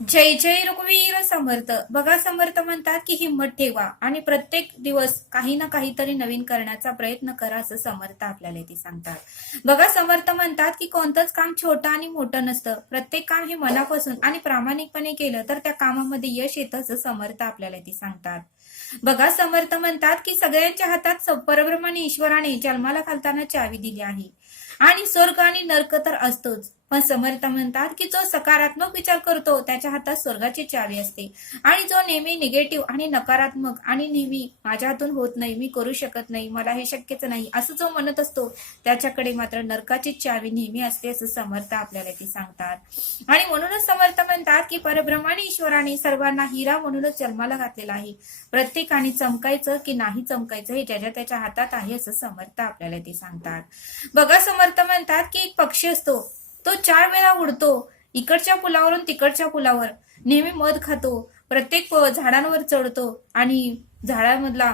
जय जय रघुवीर समर्थ. बघा समर्थ म्हणतात की हिंमत ठेवा आणि प्रत्येक दिवस काही ना काहीतरी नवीन करण्याचा प्रयत्न करा असं समर्थ आपल्याला ते सांगतात. बघा समर्थ म्हणतात की कोणतंच काम छोटं आणि मोठं नसतं. प्रत्येक काम हे मनापासून आणि प्रामाणिकपणे केलं तर त्या कामामध्ये यश येतं असं समर्थ आपल्याला ते सांगतात. बघा समर्थ म्हणतात की सगळ्यांच्या हातात परब्रह्माने ईश्वराने जन्माला घालताना चावी दिली आहे. आणि स्वर्ग आणि नर्क तर असतोच. पण समर्थ म्हणतात की जो सकारात्मक विचार करतो त्याच्या हातात स्वर्गाची चावी असते. आणि जो नेहमी निगेटिव्ह आणि नकारात्मक आणि नेहमी माझ्या हातून होत नाही मी करू शकत नाही मला हे शक्यच नाही असं जो म्हणत असतो त्याच्याकडे मात्र नरकाची चावी नेहमी असते असं समर्थ आपल्याला ते सांगतात. आणि म्हणूनच समर्थ म्हणतात की परब्रह्माने ईश्वराने सर्वांना हिरा म्हणूनच जन्माला घातलेला आहे. प्रत्येकाने चमकायचं की नाही चमकायचं हे ज्याच्या त्याच्या हातात आहे असं समर्थ आपल्याला ते सांगतात. बघा समर्थ म्हणतात की एक पक्षी असतो. तो चार वेळा उडतो. इकडच्या पुलावरून तिकडच्या पुलावर. नेहमी मध खातो. प्रत्येक झाडांवर चढतो आणि झाडामधला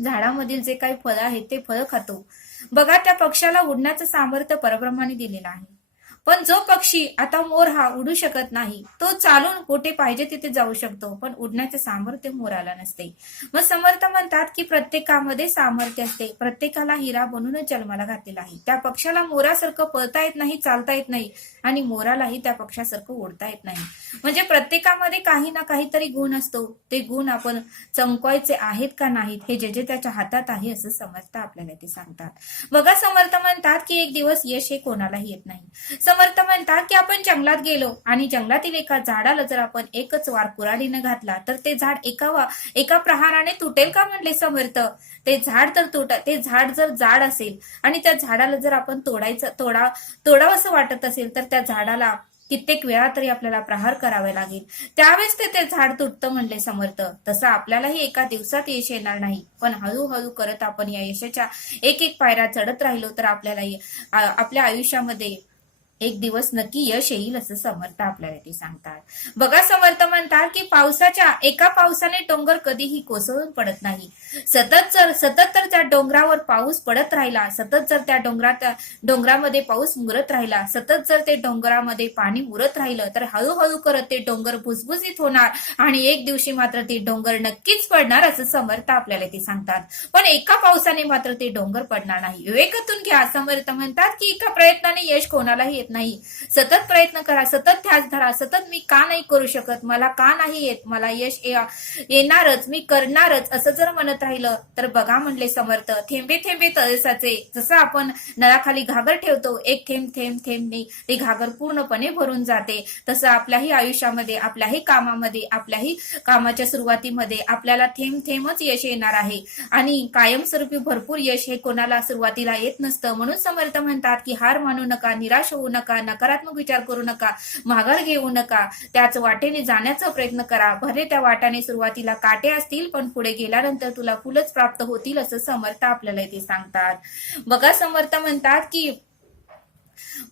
झाडामधील जे काही फळं आहेत ते फळं खातो. बघा त्या पक्षाला उडण्याचं सामर्थ्य परब्रह्माने दिलेलं आहे. पण जो पक्षी आता मोर हा उडू शकत नाही तो चालून कुठे पाहिजे तिथे जाऊ शकतो. पण उडण्याचे सामर्थ्य मोराला नसते. मग समर्थ म्हणतात की प्रत्येकामध्ये सामर्थ्य असते. प्रत्येकाला हिरा बनूनच जन्माला घातलेला आहे. त्या पक्षाला मोरासारखं पळता येत नाही चालता येत नाही आणि मोरालाही त्या पक्षासारखं ओढता येत नाही. म्हणजे प्रत्येकामध्ये काही ना काहीतरी गुण असतो. ते गुण आपण चमकवायचे आहेत का नाहीत हे जे जे त्याच्या हातात आहे असं समर्थ आपल्याला ते सांगतात. बघा समर्थ म्हणतात की एक दिवस यश हे कोणालाही येत नाही. समर्थ म्हणतात की आपण जंगलात गेलो आणि जंगलातील एका झाडाला जर आपण एकच वार कुराडीनं घातला तर ते झाड एका वा एका प्रहाराने तुटेल का म्हणले समर्थ? ते झाड तर तुट ते झाड जर जाड असेल आणि त्या झाडाला जर आपण तोडायचं तोडा तोडावं वाटत असेल तर त्या झाडाला कित्येक वेळा तरी आपल्याला प्रहार करावे लागेल. त्यावेळेस ते ते झाड तुटतं म्हणले समर्थ. तसं आपल्यालाही एका दिवसात यश येणार नाही. पण हळूहळू करत आपण या यशाच्या एक एक पायऱ्या चढत राहिलो तर आपल्याला आपल्या आयुष्यामध्ये एक दिवस नक्की यश येईल असं समर्थ आपल्याला ते सांगतात. बघा समर्थ म्हणतात की पावसाच्या एका पावसाने डोंगर कधीही कोसळून पडत नाही. सतत जर सतत तर त्या डोंगरावर पाऊस पडत राहिला सतत जर त्या डोंगरात डोंगरामध्ये पाऊस मुरत राहिला सतत जर ते डोंगरामध्ये पाणी मुरत राहिलं तर हळूहळू करत ते डोंगर भुसभुसीत होणार आणि एक दिवशी मात्र ते डोंगर नक्कीच पडणार असं समर्थ आपल्याला ते सांगतात. पण एका पावसाने मात्र ते डोंगर पडणार नाही. विवेकातून घ्या. समर्थ म्हणतात की एका प्रयत्नाने यश कोणालाही येत नाही. सतत प्रयत्न करा सतत ध्यास धरा सतत मी का नाही करू शकत? मला का नाही येत? मला यश येणारच मी करणारच असं जर म्हणत राहिलं तर बघा म्हणले समर्थ थेंबे थेंबे तळसाचे. जसं आपण नळाखाली घागर ठेवतो एक थेंब थेंब थेंबने ते घागर पूर्णपणे भरून जाते. तसं आपल्याही आयुष्यामध्ये आपल्याही कामामध्ये आपल्याही कामाच्या सुरुवातीमध्ये आपल्याला थेंब थेंबच यश येणार आहे. आणि कायमस्वरूपी भरपूर यश हे कोणाला सुरुवातीला येत नसतं. म्हणून समर्थ म्हणतात की हार मानू नका निराश होऊ नका नकारात्मक विचार करू नका माघार घेऊ नका. त्याच वाटेने जाण्याचा प्रयत्न करा. भले त्या वाटाने सुरुवातीला काटे असतील पण पुढे गेल्यानंतर तुला फुलच प्राप्त होतील असं समर्थ आपल्याला इथे सांगतात. बघा समर्थ म्हणतात की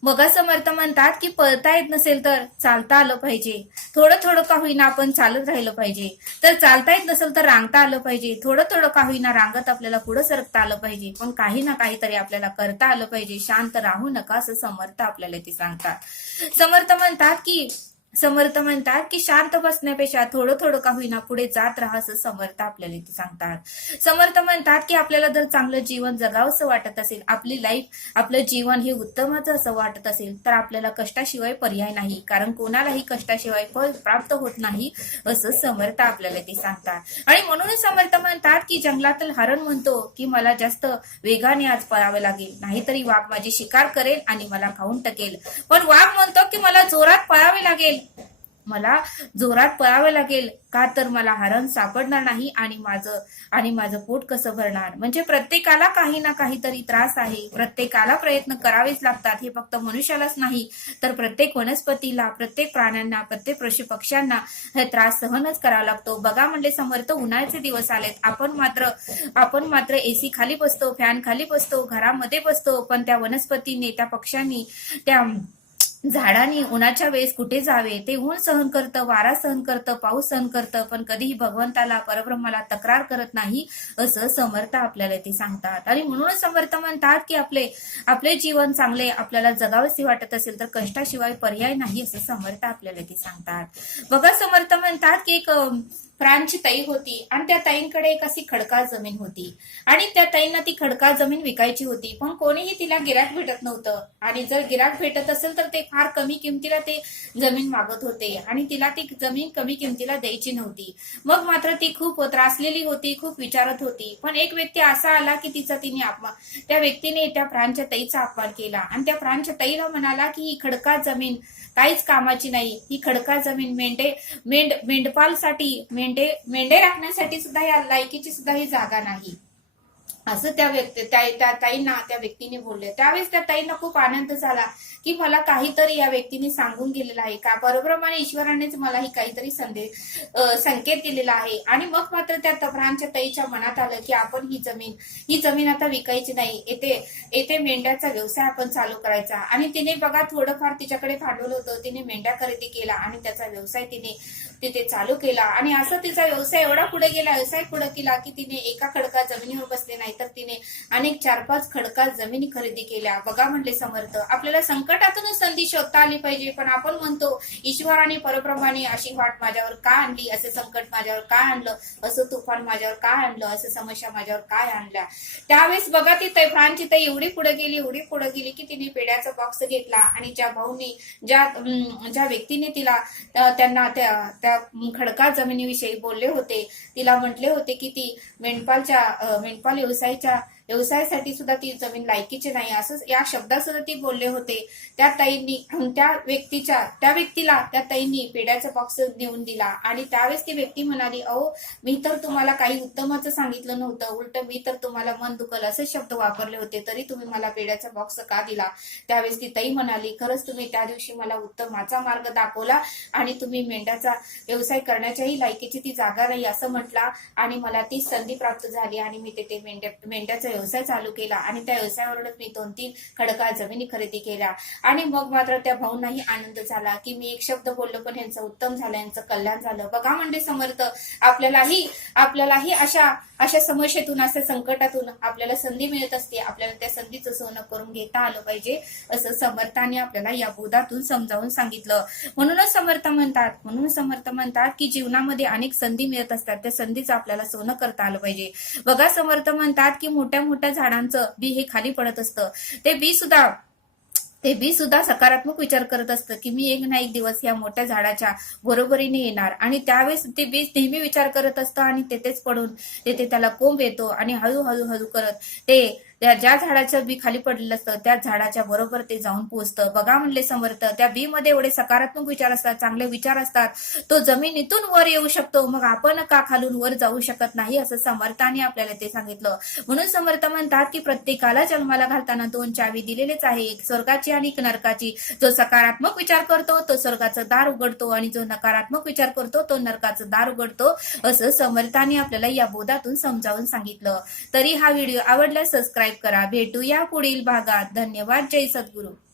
बघा समर्थ म्हणतात की पळता येत नसेल तर चालता आलं पाहिजे. थोडं थोडं का होईना आपण चालत राहिलं पाहिजे. तर चालता येत नसेल तर रांगता आलं पाहिजे. थोडं थोडं का होईना रांगत आपल्याला पुढे सरकता आलं पाहिजे. पण काही ना काहीतरी आपल्याला करता आलं पाहिजे. शांत राहू नका असं समर्थ आपल्याला ते सांगतात. समर्थ म्हणतात की समर्थ म्हणतात की शांत बसण्यापेक्षा थोडं थोडं का होईना पुढे जात राहा असं समर्थ आपल्याला इथे सांगतात. समर्थ म्हणतात की आपल्याला जर चांगलं जीवन जगावंसं वाटत असेल आपली लाईफ आपलं जीवन हे उत्तमाचं असं वाटत असेल तर आपल्याला कष्टाशिवाय पर्याय नाही. कारण कोणालाही कष्टाशिवाय फळ प्राप्त होत नाही असं समर्थ आपल्याला ते सांगतात. आणि म्हणूनच समर्थ म्हणतात की जंगलातील हरण म्हणतो की मला जास्त वेगाने आज पळावं लागेल नाहीतरी वाघ माझी शिकार करेल आणि मला खाऊन टकेल. पण वाघ म्हणतो की मला जोरात पळावे लागेल. मला जोरात पळावे लागेल. का तर मला हरण सापडणार नाही आणि माझं आणि माझं पोट कसं भरणार? म्हणजे प्रत्येकाला काही ना काहीतरी त्रास आहे. प्रत्येकाला प्रयत्न करावेच लागतात. हे फक्त मनुष्यालाच नाही तर प्रत्येक वनस्पतीला प्रत्येक प्राण्यांना प्रत्येक पशु पक्ष्यांना हे त्रास सहनच करावा लागतो. बघा म्हणले समर्थ उन्हाळ्याचे दिवस आलेत. आपण मात्र आपण मात्र एसी खाली बसतो फॅन खाली बसतो घरामध्ये बसतो. पण त्या वनस्पतीने त्या पक्ष्यांनी त्या झाडांनी उन्हाच्या वेळेस कुठे जावे? ते ऊन सहन करतं वारा सहन करतं पाऊस सहन करतं पण कधीही भगवंताला परब्रह्माला तक्रार करत नाही असं समर्थ आपल्याला ते सांगतात. आणि म्हणूनच समर्थ म्हणतात की आपले आपले जीवन चांगले आपल्याला जगावेसे वाटत असेल तर कष्टाशिवाय पर्याय नाही असं समर्थ आपल्याला ते सांगतात. बघा समर्थ म्हणतात की एक फ्रांची ताई होती आणि त्या ताईंकडे एक अशी खडकाळ जमीन होती. आणि त्या ताईंना ती खडकाळ जमीन विकायची होती. पण कोणीही तिला गिराक भेटत नव्हतं. आणि जर गिराक भेटत असेल तर ते फार कमी किमतीला ते जमीन मागत होते. आणि तिला ती जमीन कमी किमतीला द्यायची नव्हती. मग मात्र ती खूप त्रासलेली होती खूप विचारत होती. पण एक व्यक्ती असा आला की तिचा तिने अपमान त्या व्यक्तीने त्या प्राणच्या ताईचा अपमान केला. आणि त्या प्राणच्या ताईला म्हणाला की ही खडकाळ जमीन काहीच कामाची नाही. ही खडकाळ जमीन मेंढे मेंढ मेंढपालसाठी मेंढ मेंढे राखण्यासाठी सुद्धा या लायकीची सुद्धा ही जागा नाही. असं त्या व्यक्ती त्या ताईंना त्या व्यक्तीने बोलले. त्यावेळेस त्या ताईंना खूप आनंद झाला की मला काहीतरी या व्यक्तीने सांगून गेलेलं आहे का? बरोबरप्रमाणे ईश्वरानेच मला ही काहीतरी संदेश संकेत दिलेला आहे. आणि मग मात्र त्या तबरांच्या ताईच्या मनात आलं की आपण ही जमीन ही जमीन आता विकायची नाही. येथे येथे मेंढ्याचा व्यवसाय आपण चालू करायचा. आणि तिने बघा थोडंफार तिच्याकडे भांडवल होतं. तिने मेंढ्या खरेदी केला आणि त्याचा व्यवसाय तिने तिथे चालू केला. आणि असा तिचा व्यवसाय एवढा पुढे गेला व्यवसाय पुढे केला की तिने एका खडका जमिनीवर बसले नाही तर तिने अनेक चार पाच खडका जमिनी खरेदी केल्या. बघा म्हणले समर्थ आपल्याला संकटातूनच संधी शोधता आली पाहिजे. पण आपण म्हणतो ईश्वराने परप्रमाणे अशी वाट माझ्यावर का आणली? असं संकट माझ्यावर काय आणलं? असं तुफान माझ्यावर काय आणलं? असं समस्या माझ्यावर काय आणल्या? त्यावेळेस बघा ती तै फ्रांची ताई एवढी पुढे गेली एवढी पुढे गेली की तिने पेड्याचा बॉक्स घेतला. आणि ज्या भाऊनी ज्या अं, ज्या व्यक्तीने तिला त्यांना त्या त्या खडका जमिनीविषयी बोलले होते. तिला म्हटले होते की ती मेंढपालच्या मेंढपाल व्यवसायाच्या व्यवसायासाठी सुद्धा ती जमीन लायकीची नाही. असं या शब्दात सुद्धा ती बोलले होते. त्या ताईंनी त्या व्यक्तीच्या त्या व्यक्तीला त्या ताईंनी पेड्याचा बॉक्स देऊन दिला. आणि त्यावेळेस ती व्यक्ती म्हणाली अहो मी तर तुम्हाला काही उत्तमाचं सांगितलं नव्हतं. उलट मी तर तुम्हाला मन दुखल असे शब्द वापरले होते. तरी तुम्ही मला पेड्याचा बॉक्स का दिला? त्यावेळेस ती ताई म्हणाली खरंच तुम्ही त्या दिवशी मला उत्तमाचा मार्ग दाखवला आणि तुम्ही मेंढ्याचा व्यवसाय करण्याच्याही लायकीची ती जागा नाही असं म्हटला. आणि मला ती संधी प्राप्त झाली आणि मी तेथे मेंढ्या मेंढ्याचा व्यवसाय चालू केला आणि त्या व्यवसायावरूनच मी दोन तीन खडका जमिनी खरेदी केल्या. आणि मग मात्र त्या भाऊंनाही आनंद झाला की मी एक शब्द बोललो पण यांचं उत्तम झालं यांचं कल्याण झालं. बघा म्हणजे समर्थ आपल्यालाही आपल्यालाही अशा अशा समस्येतून अशा संकटातून आपल्याला संधी मिळत असते. आपल्याला त्या संधीचं सोनं करून घेता आलं पाहिजे असं समर्थाने आपल्याला या बोधातून समजावून सांगितलं. म्हणूनच समर्थ म्हणतात म्हणून समर्थ म्हणतात की जीवनामध्ये अनेक संधी मिळत असतात. त्या संधीचं आपल्याला सोनं करता आलं पाहिजे. बघा समर्थ म्हणतात की मोठ्या मोठ्या झाडांचं बी हे खाली पडत असतं. ते बी सुद्धा ते बी सुद्धा सकारात्मक विचार करत असतं की मी एक ना एक दिवस या मोठ्या झाडाच्या बरोबरीने येणार. आणि त्यावेळेस ते बी नेहमी विचार करत असतं आणि तेथेच पडून तेथे त्याला कोंब येतो आणि हळूहळू हळू करत ते त्या ज्या झाडाचं बी खाली पडलेलं असतं त्या झाडाच्या बरोबर ते जाऊन पोहोचतं बघा म्हणले समर्थ त्या बी मध्ये एवढे सकारात्मक विचार असतात चांगले विचार असतात. तो जमिनीतून वर येऊ शकतो. मग आपण का खालून वर जाऊ शकत नाही असं समर्थाने आपल्याला ते सांगितलं. म्हणून समर्थ म्हणतात की प्रत्येकाला जन्माला घालताना दोन चावी दिलेलेच आहे. एक स्वर्गाची आणि एक नरकाची. जो सकारात्मक विचार करतो तो स्वर्गाचं दार उघडतो आणि जो नकारात्मक विचार करतो तो नरकाचं दार उघडतो असं समर्थाने आपल्याला या बोधातून समजावून सांगितलं. तरी हा व्हिडिओ आवडल्यास सबस्क्राईब करा. भेटूया पुढील भागात. धन्यवाद. जय सद्गुरू.